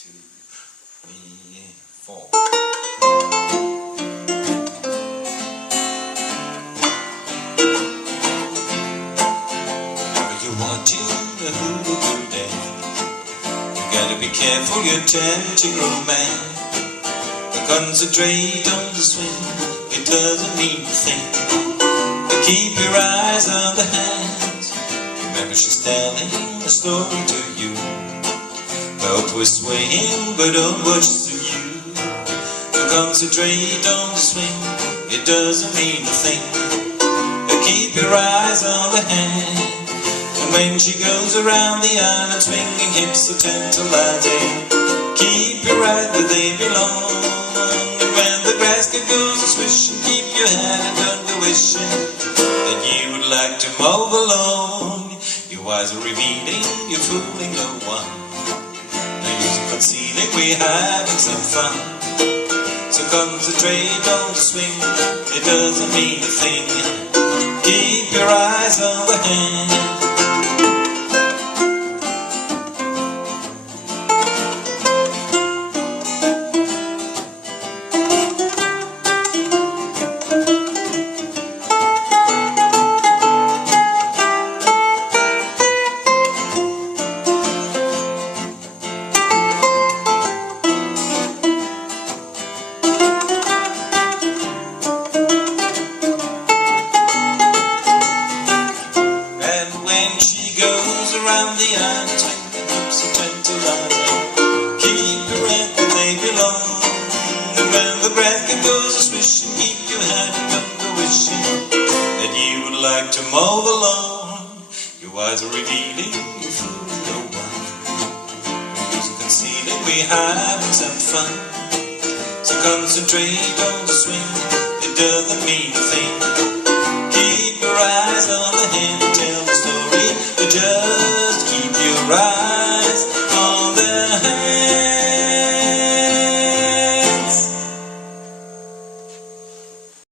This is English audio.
2, 3, 4. Whenever you're watching the Hulu day, you gotta be careful you're tempting romance. But concentrate on the swing, it doesn't mean a thing. But keep your eyes on the hands. Remember she's telling a story to you. Both we're swaying, but don't watch to you. So concentrate on the swing, it doesn't mean a thing. But keep your eyes on the hand. And when she goes around the island, swinging hips so tantalizing, keep your eyes where they belong. And when the basket goes a-swishing, keep your hand under wishing that you would like to move along. Your eyes are revealing, you're fooling no one. Concealing, we're having some fun. So concentrate on the swing, it doesn't mean a thing. Keep your eyes on the hand. Around the island, swinging hips and tantalizing, keep your head where they belong. And when the bracket goes a-swishing, keep your hand under wishing that you would like to move along. Your eyes are revealing, you're fooling no one. You're concealing, we're having some fun. So concentrate on the swing, it doesn't mean a thing.